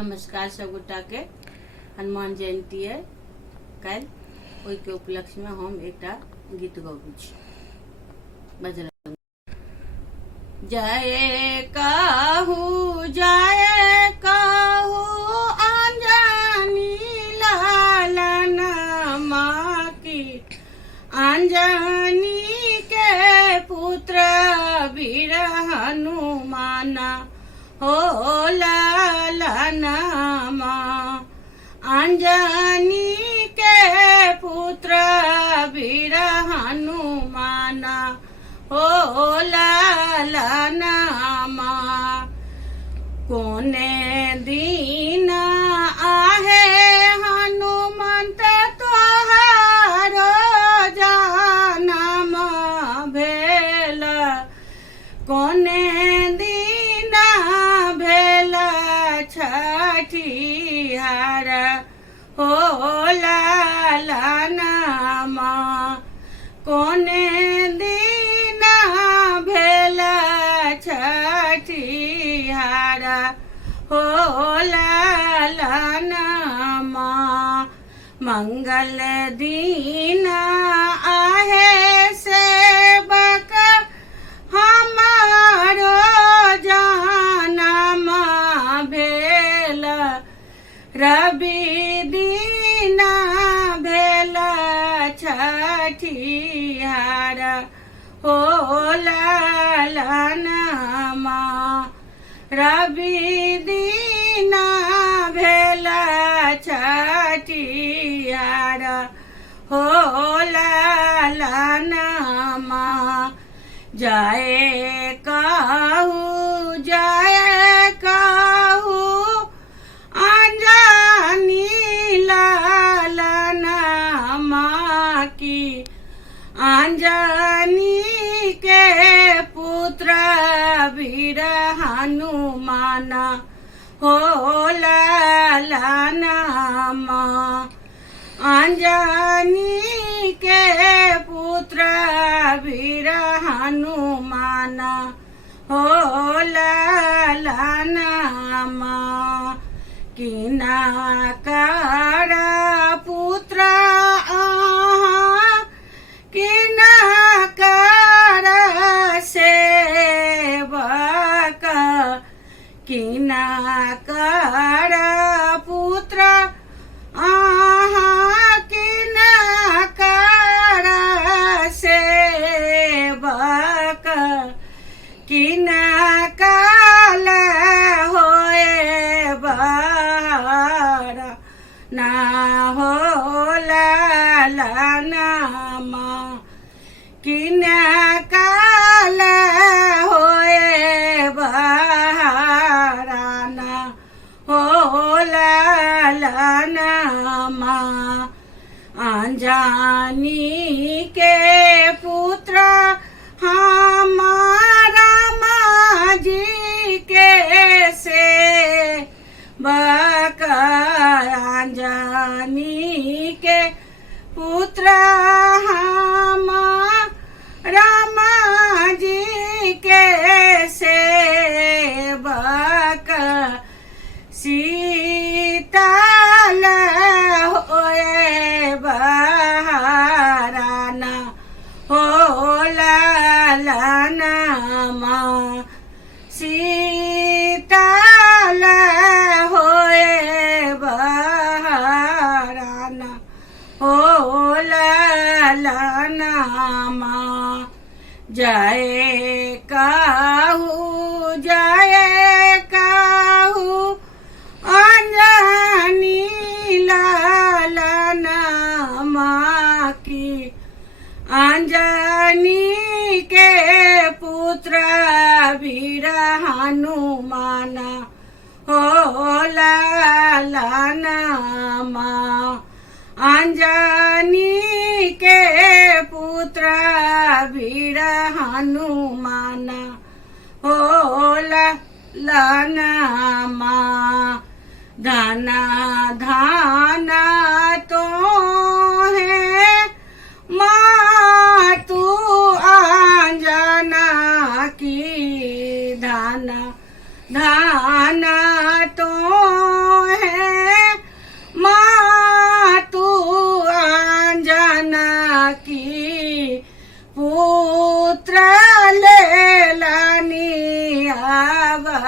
नमस्कार सब गोटा के। हनुमान जयंती है कल, ओहि के उपलक्ष्य में हम एक गीत गबै छी। बजरंग जय कहू अंजनी लालन माँ की, अंजनी के पुत्र वीर हनुमाना हो लालन माँ। अंजनी के पुत्र वीर हनुमाना हो लालन माँ। कोने दीन आहे हनुमंत तोहारो जनम भेल, कोने छठिहार हो लालन माँ। कोने दिन भेल छठिहार हो लालन माँ। मंगल दिन आहे सेवक हमारो जनम भेल, रवि दिन भेल छठिहार हो लालन माँ। रवि दिन भेल छठिहार हो लालन माँ। जय कहू अंजनी लालन माँ की, अंजनी के पुत्र वीर हनुमान हो लालन माँ। अंजनी के पुत्र वीर हनुमान हो लालन माँ। किना कर पुत्र किना कर सेवक, किना कर पुत्र किना कर सेवक, किना काल होए बहारा ना हो लालन माँ। किना काल होए बहारा ना हो लालन माँ। अंजनी के पुत्र हमारा माँ जी के सेवक, अंजनी के पुत्र हमारा माँ जी के सेवक। शीतल होए बहारा ना हो लालन माँ। शीतल होए बहारा ना हो लालन माँ। जय कहू अंजनी लालन माँ की, अंजनी के पुत्र वीर हनुमान हो लालन माँ। अंजनी के पुत्र वीर हनुमान हो लालन माँ। धन धन तो है माँ तू अंजना की, धन धन तो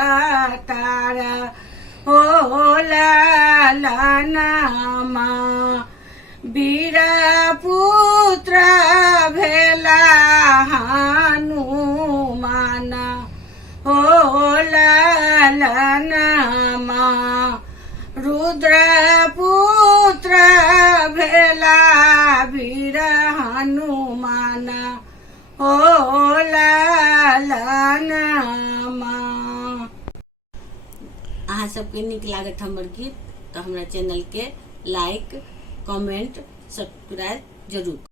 अवतार होला लानामा वीर पुत्र भेला हनुमान होला लानामा रुद्र पुत्र भेला वीर हनुमान होला लानामा। अहाँ सबके नीक लागत हमर गीत तो हमरा चैनल के लाइक कमेंट सब्सक्राइब जरूर।